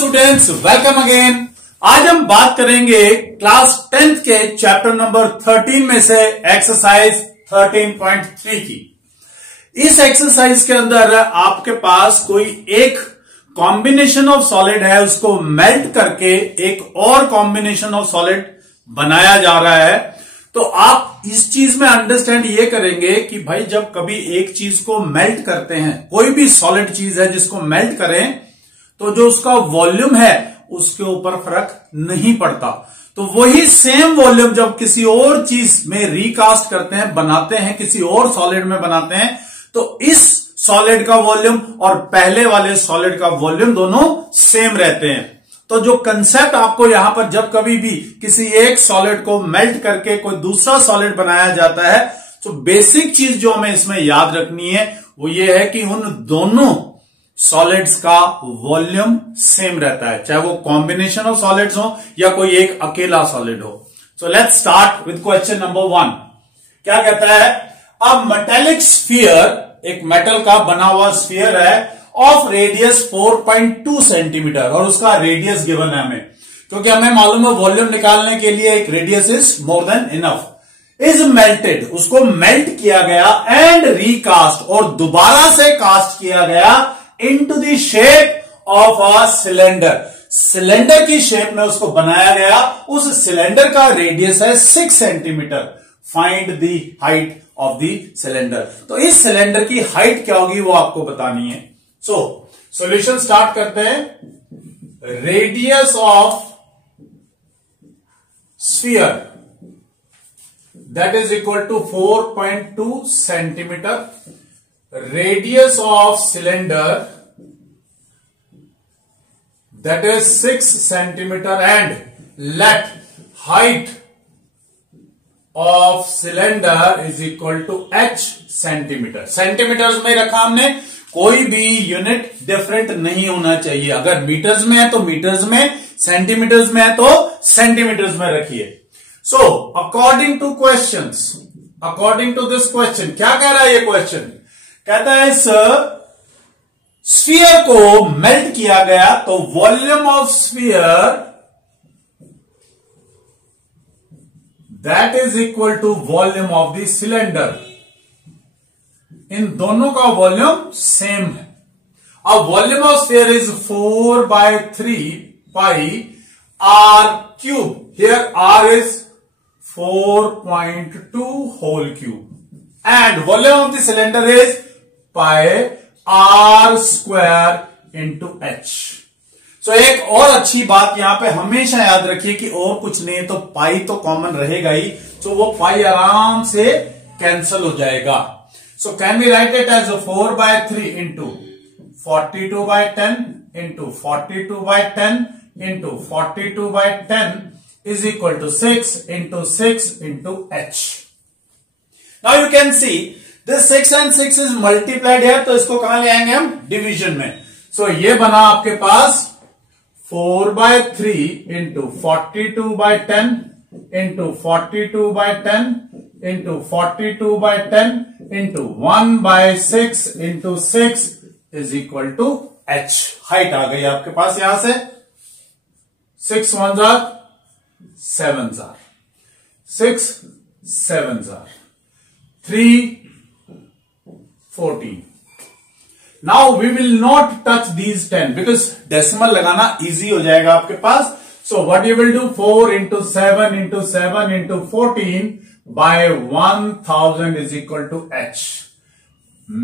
Students, welcome again. आज हम बात करेंगे क्लास 10th के चैप्टर नंबर 13 में से एक्सरसाइज 13.3 की। इस एक्सरसाइज के अंदर आपके पास कोई एक कॉम्बिनेशन ऑफ सॉलिड है, उसको मेल्ट करके एक और कॉम्बिनेशन ऑफ सॉलिड बनाया जा रहा है। तो आप इस चीज में अंडरस्टैंड ये करेंगे कि भाई जब कभी एक चीज को मेल्ट करते हैं, कोई भी सॉलिड चीज है जिसको मेल्ट करें, तो जो उसका वॉल्यूम है उसके ऊपर फर्क नहीं पड़ता। तो वही सेम वॉल्यूम जब किसी और चीज में रिकास्ट करते हैं, बनाते हैं, किसी और सॉलिड में बनाते हैं, तो इस सॉलिड का वॉल्यूम और पहले वाले सॉलिड का वॉल्यूम दोनों सेम रहते हैं। तो जो कंसेप्ट आपको यहां पर जब कभी भी किसी एक सॉलिड को मेल्ट करके कोई दूसरा सॉलिड बनाया जाता है, तो बेसिक चीज जो हमें इसमें याद रखनी है वो ये है कि उन दोनों सॉलिड्स का वॉल्यूम सेम रहता है, चाहे वो कॉम्बिनेशन ऑफ सॉलिड्स हो या कोई एक अकेला सॉलिड हो। So let's start with question number 1। क्या कहता है? अब मेटेलिक स्फीयर, एक मेटल का बना हुआ स्फीयर है ऑफ रेडियस 4.2 सेंटीमीटर, और उसका रेडियस गिवन है हमें, क्योंकि हमें मालूम है वॉल्यूम निकालने के लिए एक radius is more than enough. Is melted, उसको मेल्ट किया गया, एंड रिकास्ट, और दोबारा से कास्ट किया गया into the shape of a cylinder. Cylinder की शेप में उसको बनाया गया। उस सिलेंडर का रेडियस है 6 centimetre. Find the height of the cylinder. तो इस सिलेंडर की हाइट क्या होगी वो आपको बतानी है। सो सॉल्यूशन स्टार्ट करते हैं। Radius of sphere that is equal to 4.2 centimeter. Radius of cylinder that is 6 centimeter, and let height of cylinder is equal to h centimeter. Centimeters में रखा हमने, कोई भी यूनिट डिफरेंट नहीं होना चाहिए। अगर मीटर्स में है तो मीटर्स में, सेंटीमीटर्स में है तो सेंटीमीटर्स में रखिए। So according to questions, according to this question, क्या कह रहा है ये क्वेश्चन? कहता है इस स्फीयर को मेल्ट किया गया, तो volume of sphere that is equal to volume of the cylinder. इन दोनों का वॉल्यूम सेम है। अब volume of sphere is 4/3 pi r cube. Here r is 4.2 whole cube, and volume of the cylinder is pi r square into h। So एक और अच्छी बात यहां पे हमेशा याद रखिए कि और कुछ नहीं है तो पाई तो कॉमन रहेगा ही, तो वो पाई आराम से कैंसल हो जाएगा। So can we write it as 4/3 into 42/10 into 42/10 into 42/10 is equal to 6 into 6 into h। Now you can see this 6 and 6 is multiplied here, तो इसको कहां ले आएंगे हम? डिवीजन में। सो ये बना आपके पास 4/3 into 42/10 into 42/10 into 42/10 into 1/6 into 6 is equal to h। Height आ गई आपके पास यहां से। 6 1s are 7s are 6 7s are 3 14। Now we will not touch these 10 because decimal लगाना easy हो जाएगा आपके पास। So what you will do? 4 into 7 into 7 into 14 by 1000 is equal to h।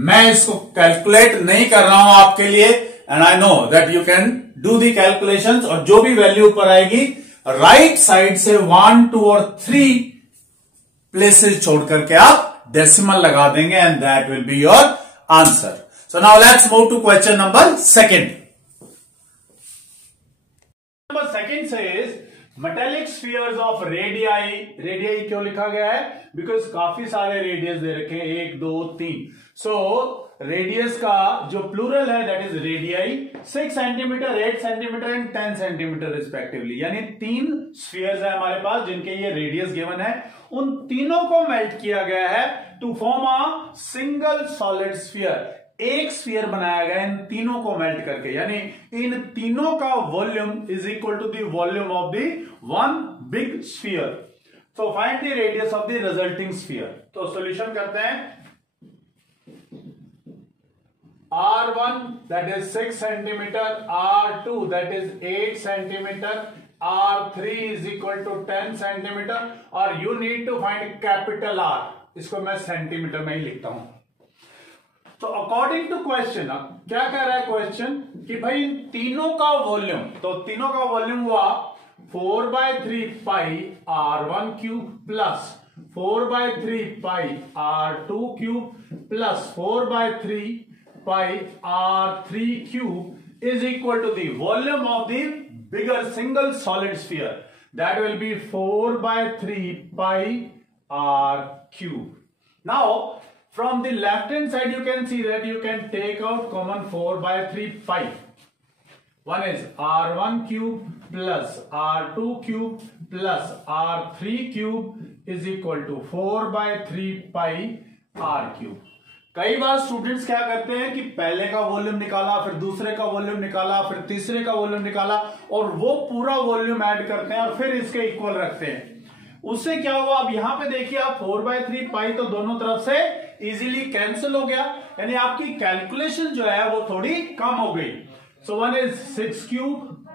मैं इसको कैलकुलेट नहीं कर रहा हूं आपके लिए, and I know that you can do the calculations, और जो भी वैल्यू ऊपर आएगी राइट साइड से 1 2 और 3 प्लेसेस छोड़ करके आप डेसिमल लगा देंगे, and that will be your answer. So now let's move to question number 2। Number 2 says metallic spheres of radii. Radii क्यों लिखा गया है? बिकॉज काफी सारे रेडियस दे रखे हैं, 1 2 3। सो रेडियस का जो प्लूरल है that is radii. 6 centimetre, 8 centimetre and 10 centimetre respectively, यानी 3 स्फीयर्स है हमारे पास जिनके ये रेडियस गिवन है। उन तीनों को मेल्ट किया गया है to form a single solid sphere. एक स्फीयर बनाया गया इन तीनों को मेल्ट करके, यानी इन तीनों का volume is equal to the volume of the one big sphere. तो find the radius of the resulting sphere. तो सॉल्यूशन करते हैं। R1 that is 6 centimeter, R2 that is 8 centimeter, R3 is equal to 10 centimeter, और you need to find capital R। इसको मैं centimetre में ही लिखता हूं। तो अकॉर्डिंग टू क्वेश्चन, अब क्या कह रहा है क्वेश्चन कि भाई इन तीनों का वॉल्यूम, तो तीनों का वॉल्यूम हुआ 4/3 पाई R1 cube plus 4/3 pi R2 cube plus 4/3 pi R3 cube is equal to the volume of the bigger single solid sphere. That will be 4/3 pi R cube. Now, from the left hand side, you can see that you can take out common 4/3 pi. One is R1 cube plus R2 cube plus R3 cube is equal to 4/3 pi R cube. कई बार students क्या करते हैं कि पहले का volume निकाला, फिर दूसरे का वॉल्यूम निकाला, फिर तीसरे का वॉल्यूम निकाला, और वो पूरा वॉल्यूम ऐड करते हैं और फिर इसके इक्वल रखते हैं। उससे क्या हुआ, अब यहां पे देखिए आप 4/3 पाई तो दोनों तरफ से इजीली कैंसिल हो गया, यानी आपकी कैलकुलेशन जो है वो थोड़ी कम हो गई। So one is 6 cube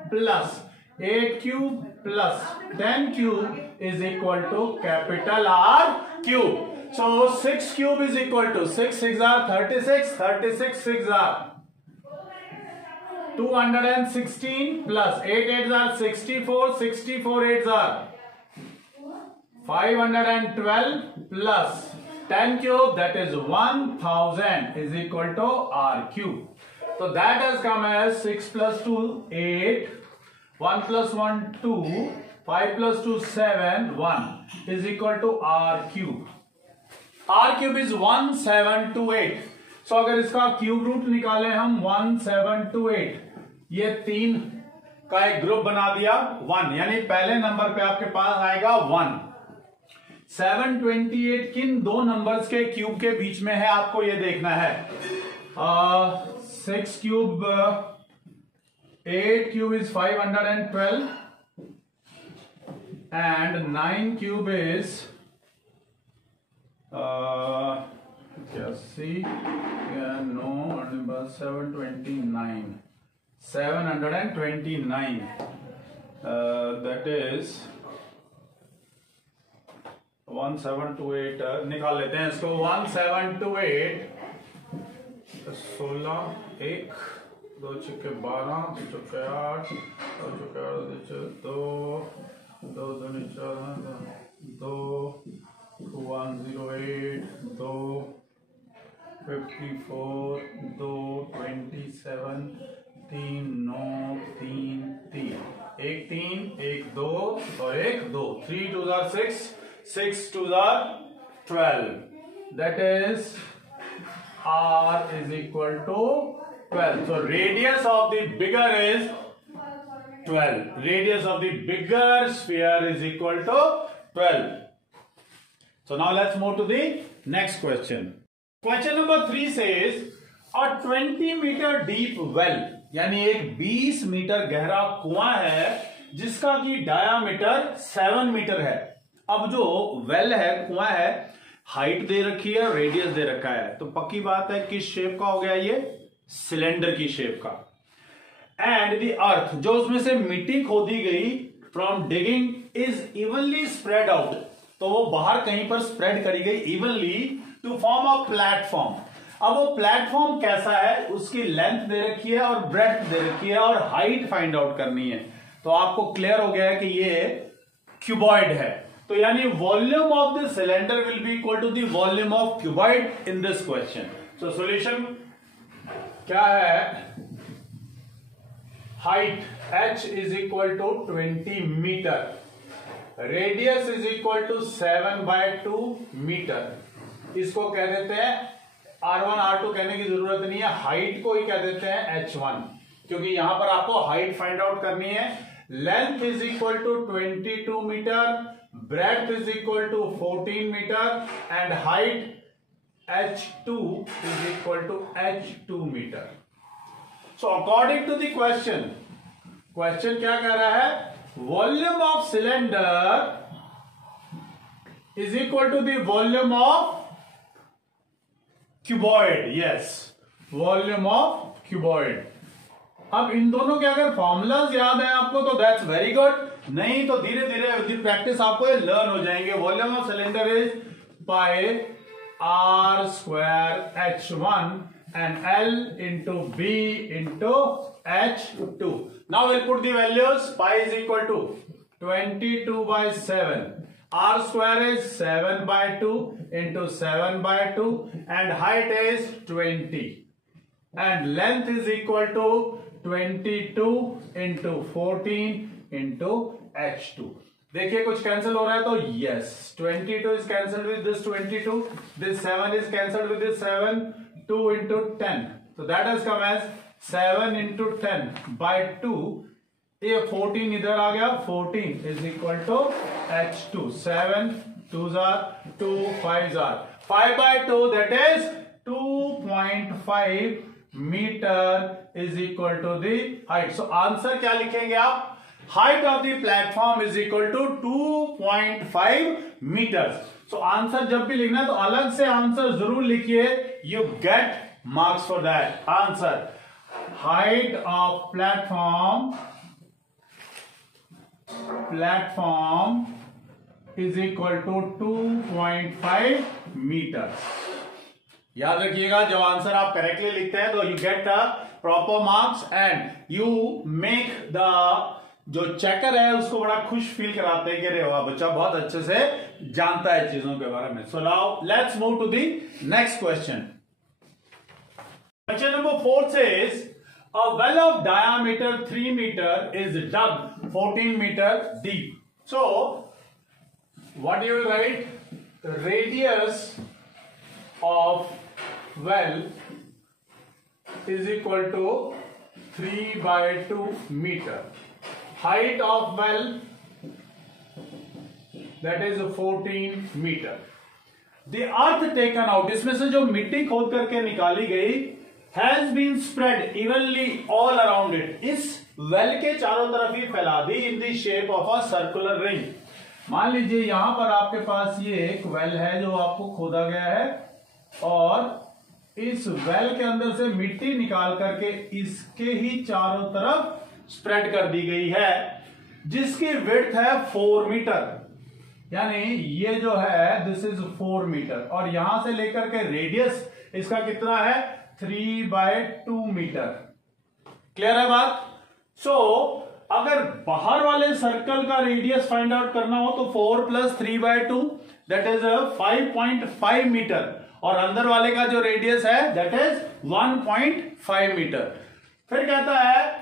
plus 8 cube plus 10 cube is equal to capital R cube. So 6 cube is equal to 6 6 are 36, 36 6 are 216 plus 8 8 are 64, 64 8 are 512 plus 10 cube, that is 1000 is equal to R cube. So that has come as 6 plus 2 8, 1 plus 1 2, 5 plus 2 7, 1 is equal to R cube. R cube is 1728। सो अगर इसका cube root निकाले हम 1728, ये 3 का एक group बना दिया 1, यानी पहले नंबर पे आपके पास आएगा 1। 728 किन दो नंबर्स के क्यूब के बीच में है आपको ये देखना है। 6 cube 8 cube is 512 and 9 cube is 729 that is 1728 निकाल लेते हैं इसको। 1728 16 1 2 छक्के 12 2 छक्के 8 2 छक्के 8 2 2 2 2 108 2 54 2 27 3 9 3 3 1 3 1 2 और 1 2 3 2 are 6 6 2 are 12, that is R is equal to 12. So radius of the bigger is 12. Radius of the bigger sphere is equal to 12. So now let's move to the next question. Question number 3 says a 20 meter deep well, यानी एक 20 metre गहरा कुआं है जिसका की diameter 7 metre है। अब जो वेल है, कुआं है, हाइट दे रखी है, रेडियस दे रखा है, तो पक्की बात है किस शेप का हो गया, ये सिलेंडर की शेप का। एंड द अर्थ, जो उसमें से मिट्टी खोदी गई from digging, is evenly spread out, तो वो बाहर कहीं पर स्प्रेड करी गई evenly to form a platform. अब वो प्लेटफॉर्म कैसा है, उसकी लेंथ दे रखी है और ब्रेड्थ दे रखी है और हाइट फाइंड आउट करनी है। तो आपको क्लियर हो गया है कि ये क्यूबॉइड है। तो यानी volume of the cylinder will be equal to the volume of cuboid in this question. So solution क्या है, height h is equal to 20 meter, radius is equal to 7/2 meter. इसको कह देते हैं R1 R2 कहने की जरूरत नहीं है, हाइट को ही कह देते हैं h1, क्योंकि यहां पर आपको हाइट फाइंड आउट करनी है। Length is equal to 22 meter, breadth is equal to 14 meter and height H2 is equal to H2 meter. So according to the question क्या कह रहा है? Volume of cylinder is equal to the volume of cuboid. Yes, volume of cuboid. अब इन दोनों के अगर formulas याद है आपको तो दैट्स वेरी गुड, नहीं तो धीरे धीरे विद प्रैक्टिस आपको ये लर्न हो जाएंगे. Volume of cylinder is pi R square H1 and L into B into H2. Now we'll put the values. Pi is equal to 22 by 7. R square is 7 by 2 into 7 by 2 and height is 20. And length is equal to 22 into 14 into H2. देखिए कुछ cancel हो रहा है तो yes, 22 is cancelled with this 22, this 7 is cancelled with this 7, 2 into 10. So that has come as 7 into 10 by 2. ये 14 इधर आ गया, 14 is equal to H2. 7 2s are 2, 5s are 5 by 2, that is 2.5 meter is equal to the height. So answer क्या लिखेंगे आप? Height of the platform is equal to 2.5 meters. So answer जब भी लिखना है तो अलग से आंसर जरूर लिखिए. You get marks for that. Answer: height of platform is equal to 2.5 meters. याद रखिएगा, जब आंसर आप करेक्टली लिखते हैं तो you get the proper marks and you make the जो चेकर है उसको बड़ा खुश फील कराते हैं कि अरे वाह, बच्चा बहुत अच्छे से जानता है चीजों के बारे में. So now let's move to the next question. Question number 4 says a well of diameter 3 meter is dug 14 meter deep. So what do you write? The radius of well is equal to 3 by 2 meter. Height of well, that is 14 meter. The earth taken out, इसमें से जो मिट्टी खोद करके निकाली गई, has been spread evenly all around it. इस well के चारों तरफ ही फैला दी in the shape of a circular ring. मान लीजिए यहां पर आपके पास ये एक वेल है जो आपको खोदा गया है और इस वेल के अंदर से मिट्टी निकाल करके इसके ही चारों तरफ स्प्रेड कर दी गई है, जिसकी विड्थ है 4 मीटर. यानी ये जो है दिस इज 4 मीटर और यहां से लेकर के रेडियस इसका कितना है 3 by 2 मीटर. क्लियर है बात? सो अगर बाहर वाले सर्कल का रेडियस फाइंड आउट करना हो तो 4 plus 3 by 2 that is 5.5 metre और अंदर वाले का जो रेडियस है दैट इज 1.5 मीटर. फिर कहता है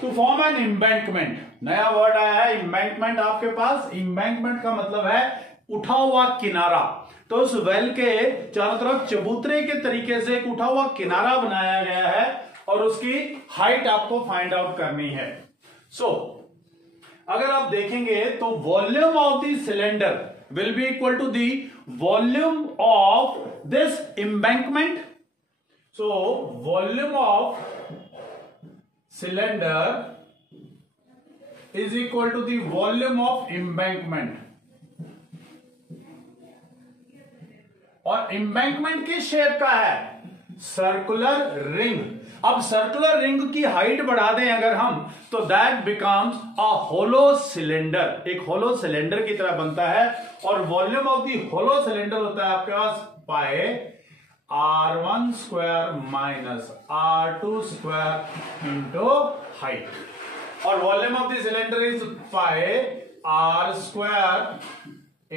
टू फॉर्म एन इम्बैंकमेंट. नया वर्ड आया है इम्बैंकमेंट आपके पास. इम्बैंकमेंट का मतलब है उठा हुआ किनारा. तो उस वेल के चारों तरफ चबूतरे के तरीके से एक उठा हुआ किनारा बनाया गया है और उसकी हाइट आपको फाइंड आउट करनी है. सो अगर आप देखेंगे तो volume of the cylinder will be equal to the volume of this embankment. So volume of cylinder is equal to the volume of embankment. और embankment किस शेप का है? Circular ring. अब सर्कुलर रिंग की हाइट बढ़ा दें अगर हम तो that becomes a hollow cylinder. एक होलो सिलेंडर की तरह बनता है और volume of the hollow cylinder होता है आपके पास pi R1 square minus R2 square into height. और volume of the cylinder is pi R square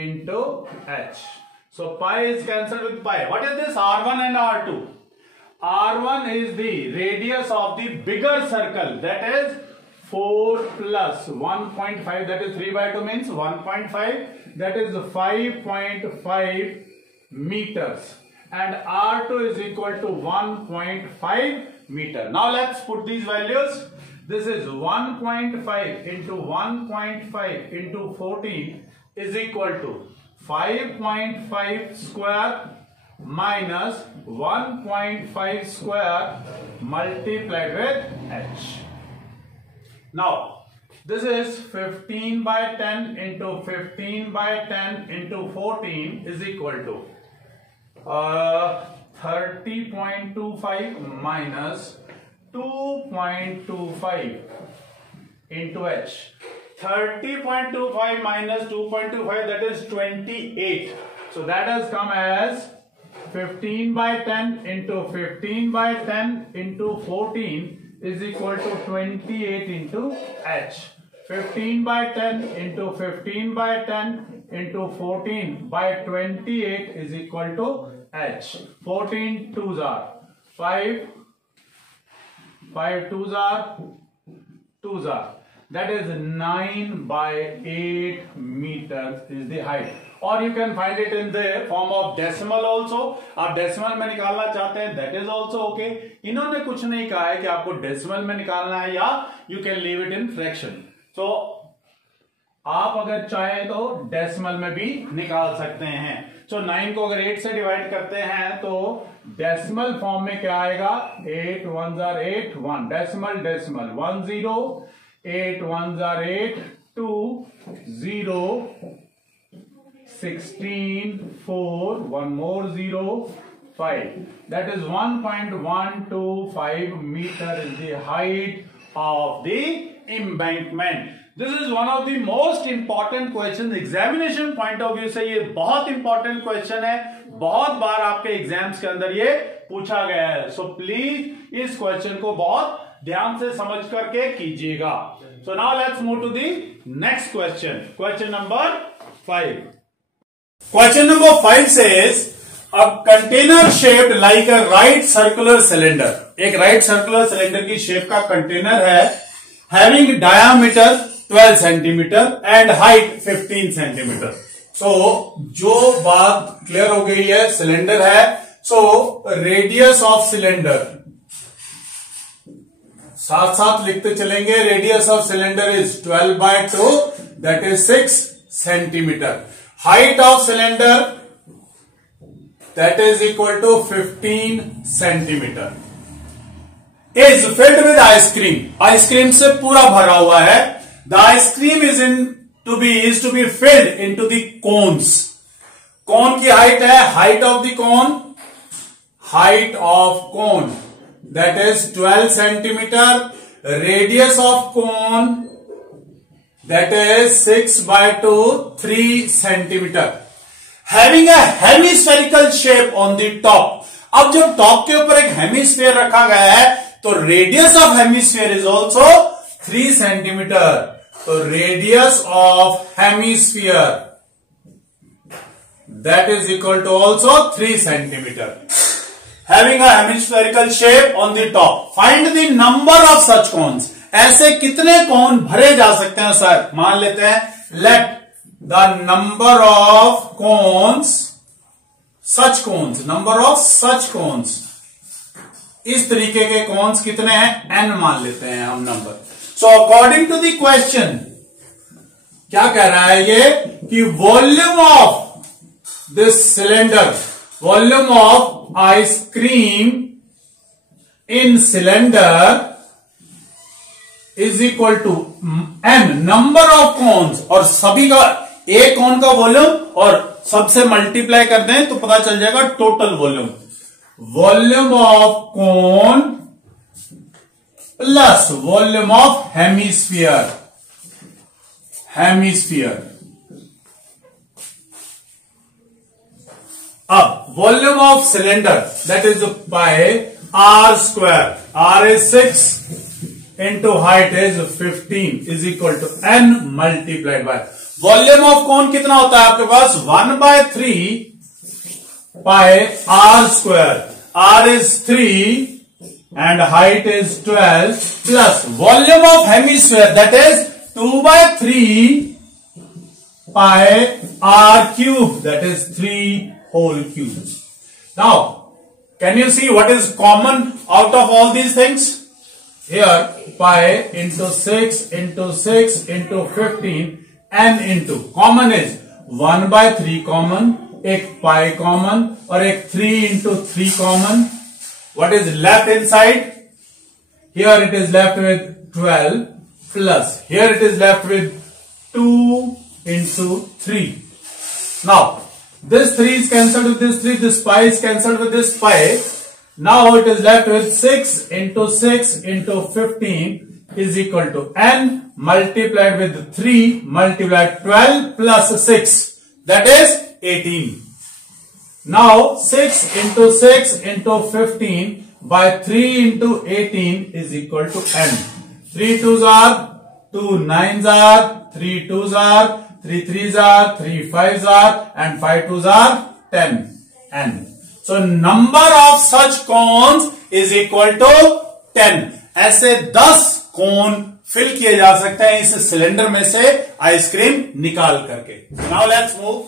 into H. So pi is cancelled with pi. What is this R1 and R2? R1 is the radius of the bigger circle, that is 4 plus 1.5, that is 3 by 2 means 1.5, that is 5.5 meters, and R2 is equal to 1.5 meter. Now let's put these values. This is 1.5 into 1.5 into 14 is equal to 5.5 square minus 1.5 square multiplied with h. Now, this is 15 by 10 into 15 by 10 into 14 is equal to 30.25 minus 2.25 into h. 30.25 minus 2.25, that is 28. So that has come as 15 by 10 into 15 by 10 into 14 is equal to 28 into h. 15 by 10 into 15 by 10 into 14 by 28 is equal to h. 14 twos are 5, 5 twos are 2s are, that is 9 by 8 meters is the height. Or you can find it in the form of decimal also. आप decimal में निकालना चाहते हैं, that is also okay. इन्होंने कुछ नहीं कहा है कि आपको डेसिमल में निकालना है, या you can leave it in fraction. So आप अगर चाहे तो डेसिमल में भी निकाल सकते हैं. So 9 को अगर 8 से डिवाइड करते हैं तो डेसिमल फॉर्म में क्या आएगा? 8 1s are 8, 1 decimal decimal 1 0, 8 1s are 8, 2 0, 16 4, 1 more 0, 5. That is 1.125 meter is the height of the embankment. This is one of the most important questions. Examination point of view से ये बहुत important question है, बहुत बार आपके exams के अंदर ये पूछा गया है. सो प्लीज इस क्वेश्चन को बहुत ध्यान से समझ करके कीजिएगा. So now let's move to the next question. Question number 5. Question number 5 says a container shaped like a right circular cylinder. एक राइट सर्कुलर सिलेंडर की शेप का कंटेनर है, having diameter 12 centimetre and height 15 centimetre. So जो बात clear हो गई है, cylinder है. सो रेडियस ऑफ सिलेंडर साथ साथ लिखते चलेंगे. Radius of cylinder is 12 by 2, that is 6 centimetre. Height of cylinder that is equal to 15 centimetre. Is filled with ice cream. Ice cream से पूरा भरा हुआ है. The ice cream is to be filled into the cones. Cone की height है, height of the cone, height of cone that is 12 centimeter. Radius of cone that is 6 by 2, 3 centimeter. Having a hemispherical shape on the top. अब जब top के ऊपर एक hemisphere रखा गया है तो radius of hemisphere is also 3 centimetre. So radius of hemisphere that is equal to also 3 centimeter. Having a hemispherical shape on the top. Find the number of such cones. ऐसे कितने कोन भरे जा सकते हैं सर? मान लेते हैं let the number of cones, such cones, number of such cones. इस तरीके के कोन्स कितने हैं? n मान लेते हैं हम number. So according to the question, क्या कह रहा है ये कि volume of this cylinder, volume of ice cream in cylinder is equal to n number of cones. और सभी का एक कोन का वॉल्यूम और सबसे मल्टीप्लाई कर दें तो पता चल जाएगा total volume. Volume of cone plus volume of hemisphere. Hemisphere. अब volume of cylinder that is by r square. R is 6 into height is 15 is equal to n multiplied by volume of cone. कितना होता है आपके पास? 1/3 by r square. R is 3 and height is 12 plus volume of hemisphere that is 2/3 pi r cube, that is 3 whole cube. Now can you see what is common out of all these things? Here pi into 6 into 6 into 15 n into common is 1/3 common, एक pi common और एक 3 into 3 common. What is left inside? Here it is left with 12 plus here it is left with 2 into 3. Now this 3 is cancelled with this 3, this pi is cancelled with this pi. Now it is left with 6 into 6 into 15 is equal to n multiplied with 3 multiplied 12 plus 6, that is 18. Now 6 into 6 into 15 by 3 into 18 is equal to n. 3 2s are, 2 9s are, 3 2s are, 3 3s are, 3 5s are, and 5 2s are 10 n. So number of such cones is equal to 10. ऐसे 10 कोन fill किए जा सकते हैं इस cylinder में से ice cream निकाल करके. Now let's move